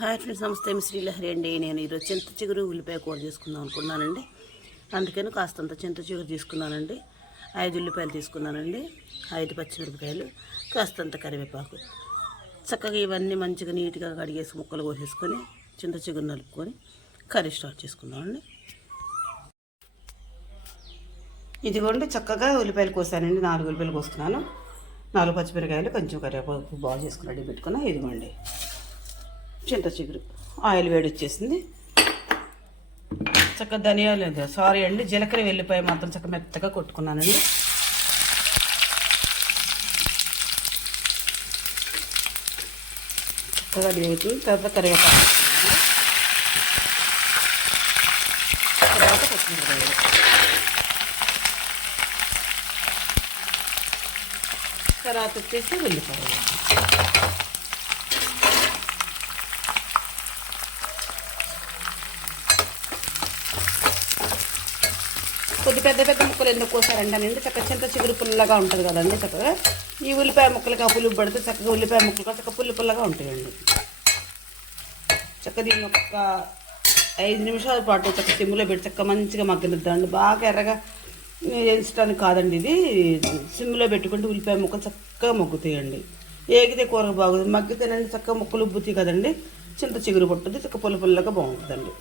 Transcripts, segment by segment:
Hi friends, నమస్తే. శ్రీలహరి అండి. నేను ఈరోజు చింత చిగురు ఉల్లిపాయ కూర చేసుకుందాం అనుకున్నానండి. అందుకని కాస్తంత చింత చిగురు తీసుకున్నానండి. 5 ఉల్లిపాయలు తీసుకున్నానండి, 5 పచ్చిమిరపకాయలు, కాస్తంత కరివేపాకు. చక్కగా ఇవన్నీ మంచిగా నీట్గా కడిగేసి ముక్కలు కోసేసుకొని చింత చిగురు నలుపుకొని కర్రీ స్టార్ట్ చేసుకుందామండి. ఇదిగోండి, చక్కగా ఉల్లిపాయలు కోసానండి. 4 ఉల్లిపాయలు కోసుకున్నాను, 4 పచ్చిమిరపకాయలు, కొంచెం కరివేపాకు బాగా చేసుకుని రెడీ పెట్టుకున్నా. ఇదిగోండి చింత చిగురు. ఆయిల్ వేడి వచ్చేసింది. చక్కగా ధనియాలు జీలకర్ర వెల్లిపాయ మాత్రం చక్కగా మెత్తగా కొట్టుకున్నానండి. చక్కగా వేసి తర్వాత కరివేపాకు, తర్వాత కొత్తిమీర, తర్వాత వచ్చేసి ఉల్లిపాయలు. కొద్ది పెద్ద పెద్ద ముక్కలు ఎందుకు కోసారండి అని, చక్కగా చింత చిగురు పుల్లగా ఉంటుంది కదండి. చక్కగా ఈ ఉల్లిపాయ ముక్కలకి ఆ పులుపు పడితే చక్కగా ఉల్లిపాయ ముక్కలు చక్కగా పుల్లగా ఉంటాయండి. చక్కగా దీన్ని ఒక 5 నిమిషాల పాటు చక్కగా సిమ్లో పెట్టి చక్కగా మంచిగా మగ్గనిద్దామండి. బాగా ఎర్రగా వేయించడానికి కాదండి, ఇది సిమ్లో పెట్టుకుంటే ఉల్లిపాయ ముక్కలు చక్కగా మగ్గుతాయండి. ఏగితే కూరకు బాగుంది, మగ్గితేనండి చక్కగా ముక్కలు ఉబ్బుతాయి కదండి. చింత చిగురు పట్టుద్ది, చక్కగా పుల్లగా బాగుంటుందండి.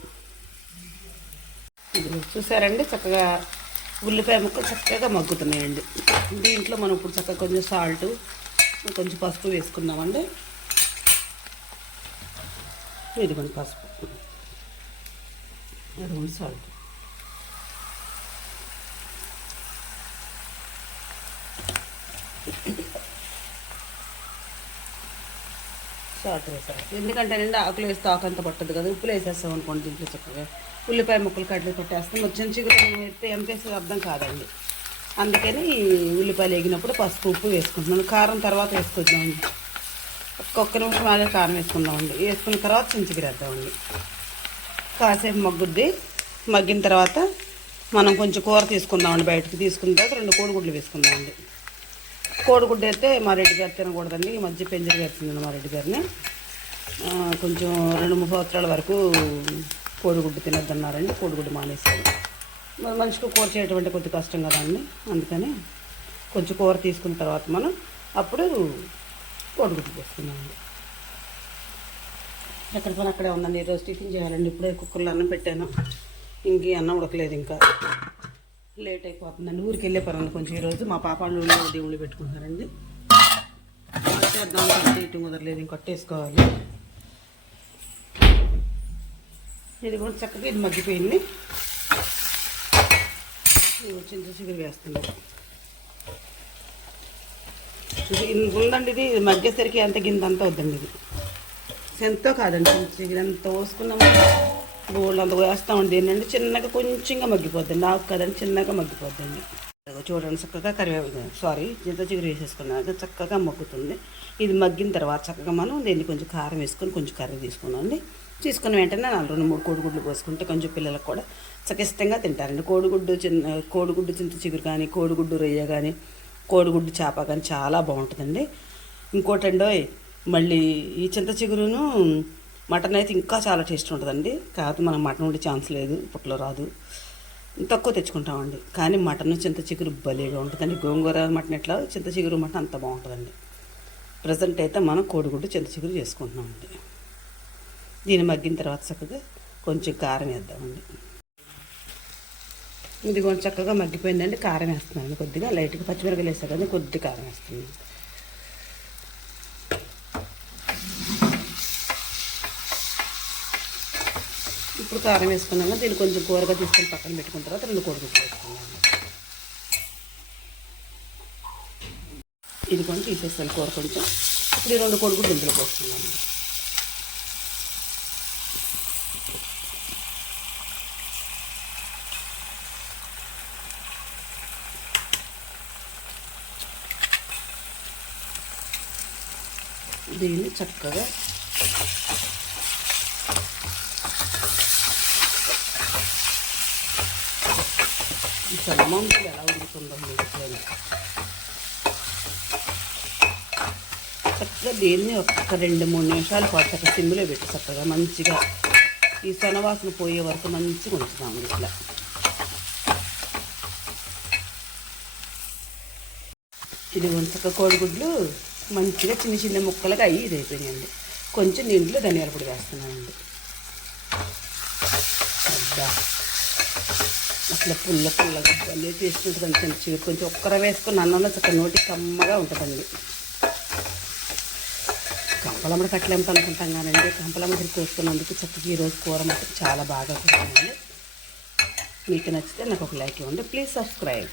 ఇది చూసారండి, చక్కగా ఉల్లిపాయ ముక్కలు చక్కగా మగ్గుతున్నాయండి. దీంట్లో మనం ఇప్పుడు చక్కగా కొంచెం సాల్ట్, కొంచెం పసుపు వేసుకుందామండి. ఇదిగోండి పసుపు, ఇదిగోండి సాల్ట్. సాల్ట్ వేసారు ఎందుకంటే అండి ఆకులు వేస్తే ఆకు అంత పట్టదు కదా. ఉప్పులు వేసేస్తాం అనుకోండి, దీంట్లో చక్కగా ఉల్లిపాయ ముక్కలు కట్లు కొట్టేస్తాం. వచ్చిన చిగురు వేస్తే ఎంత వేస్తే అర్థం కాదండి. అందుకని ఉల్లిపాయలు వేగినప్పుడు పసుపు ఉప్పు వేసుకుంటున్నాను. కారం తర్వాత వేసుకుందామండి. ఒక్క నిమిషం అదే కారం వేసుకుందామండి. వేసుకున్న తర్వాత చింతచిగురు వేద్దామండి. కాసేపు మగ్గుద్ది. మగ్గిన తర్వాత మనం కొంచెం కూర తీసుకుందామండి. బయటకు తీసుకున్న తర్వాత 2 కోడిగుడ్లు వేసుకుందామండి. కోడిగుడ్డు అయితే మా రెడ్డి గారు తినకూడదండి. ఈ మధ్య పెంజరి గారు తిన్నాను మా రెడ్డి గారిని. కొంచెం 2-3 సంవత్సరాల వరకు కోడిగుడ్డు తినొద్దన్నారండి. కోడిగుడ్డు మానేసారు. మనిషికి కూర చేయటం అంటే కొద్ది కష్టం కదండి. అందుకని కొంచెం కూర తీసుకున్న తర్వాత మనం అప్పుడు కోడిగుడ్డు చేసుకున్నామండి. ఎక్కడ పని అక్కడే ఉందండి. ఈరోజు టిఫిన్ చేయాలండి. ఇప్పుడే కుక్కర్లో అన్నం పెట్టాను, ఇంక అన్నం ఉడకలేదు. ఇంకా లేట్ అయిపోతుందండి. ఊరికి వెళ్ళే పని కొంచెం ఈరోజు మా పాపాళ్ళు దేవుళ్ళు పెట్టుకుంటారండి. కట్టేద్దాం, కట్టేయటం కుదరలేదు, ఇంక కట్టేసుకోవాలి. ఇది కూడా చక్కగా ఇది మగ్గిపోయింది. చింత చిగురు వేస్తుంది. ఉందండి, ఇది మగ్గేసరికి ఎంత గిందంతా వద్దండి. ఇది ఎంతో కాదండి, చింత చిగురు ఎంత పోసుకున్నాము బోళ్ళు అంత వేస్తామండి. ఏంటంటే చిన్నగా కొంచెంగా మగ్గిపోద్దండి. ఆకు కదండి, చిన్నగా మగ్గిపోద్దండి. చూడండి, చక్కగా చింత చిగురు వేసేసుకున్నాక చక్కగా మగ్గుతుంది. ఇది మగ్గిన తర్వాత చక్కగా మనం దీన్ని కొంచెం కారం వేసుకొని కొంచెం కర్రీ తీసుకున్నామండి. తీసుకున్న వెంటనే 2-3 కోడిగుడ్లు పోసుకుంటే కొంచెం పిల్లలకు కూడా చక్కగా ఇష్టంగా తింటారండి. కోడిగుడ్డు చింత చిగురు కానీ, కోడిగుడ్డు రొయ్య కానీ, కోడిగుడ్డు చేప కానీ చాలా బాగుంటుందండి. ఇంకోటండో, మళ్ళీ ఈ చింత చిగురును మటన్ అయితే ఇంకా చాలా టేస్ట్ ఉంటుందండి. కాకపోతే మనం మటన్ ఉండే ఛాన్స్ లేదు, ఇప్పట్లో రాదు, తక్కువ తెచ్చుకుంటామండి. కానీ మటన్ చింత చిగురు భలేగా ఉంటుందండి. గోంగూర మటన్ ఎట్లా చింత చిగురు మటన్ అంత బాగుంటుందండి. ప్రజెంట్ అయితే మనం కోడిగుడ్డు చింత చిగురు చేసుకుంటున్నామండి. దీన్ని మగ్గిన తర్వాత చక్కగా కొంచెం కారం వేద్దామండి. ఇది కొంచెం చక్కగా మగ్గిపోయిందండి. కారం వేస్తున్నాను కొద్దిగా, లైట్గా పచ్చిమిరపకాయలు వేస్తాను కదా, కొద్ది కారం వేస్తున్నాను. ఇప్పుడు కారం వేసుకున్నాము. దీన్ని కొంచెం కూరగా తీసుకొని పక్కన పెట్టుకున్న తర్వాత 2 కోడిగుడ్లు వేసుకున్నాము. ఇది కొంచెం తీసేస్తాను కూర కొంచెం. ఇప్పుడు 2 కోడిగుడ్లు ఇందులో పోస్తున్నాము. దీన్ని చక్కగా చల్లమంటలు ఎలా ఉడుకుతుందో మీకు చక్కగా దీన్ని ఒక 2-3 నిమిషాల పాటు చక్కగా సిమ్లో పెట్టి చక్కగా మంచిగా ఈ సొనవాసన పోయే వరకు మంచిగా ఉంచుతామండి. ఇట్లా ఇది చక్క కోడిగుడ్లు మంచిగా చిన్న చిన్న ముక్కలుగా అయ్యి ఇది అయిపోయినాయండి. కొంచెం దీంట్లో ధనియాల పొడి వేస్తున్నానండి. అబ్బా అట్లా పుల్లగా భలే టేస్ట్ ఉంటుందండి. చివరి కొంచెం ఒక్కర వేసుకొని అన్నంలో చక్కగా నోటికి కమ్మగా ఉంటుందండి. కంపలమ్మడి కట్టలేమట అనుకుంటాం కానండి, కంపలమ్మడికి వేసుకున్నందుకు చక్కగా ఈరోజు కూర మాత్రం చాలా బాగా కుదిరిందండి. మీకు నచ్చితే నాకు ఒక లైక్ ఇవ్వండి. Please subscribe.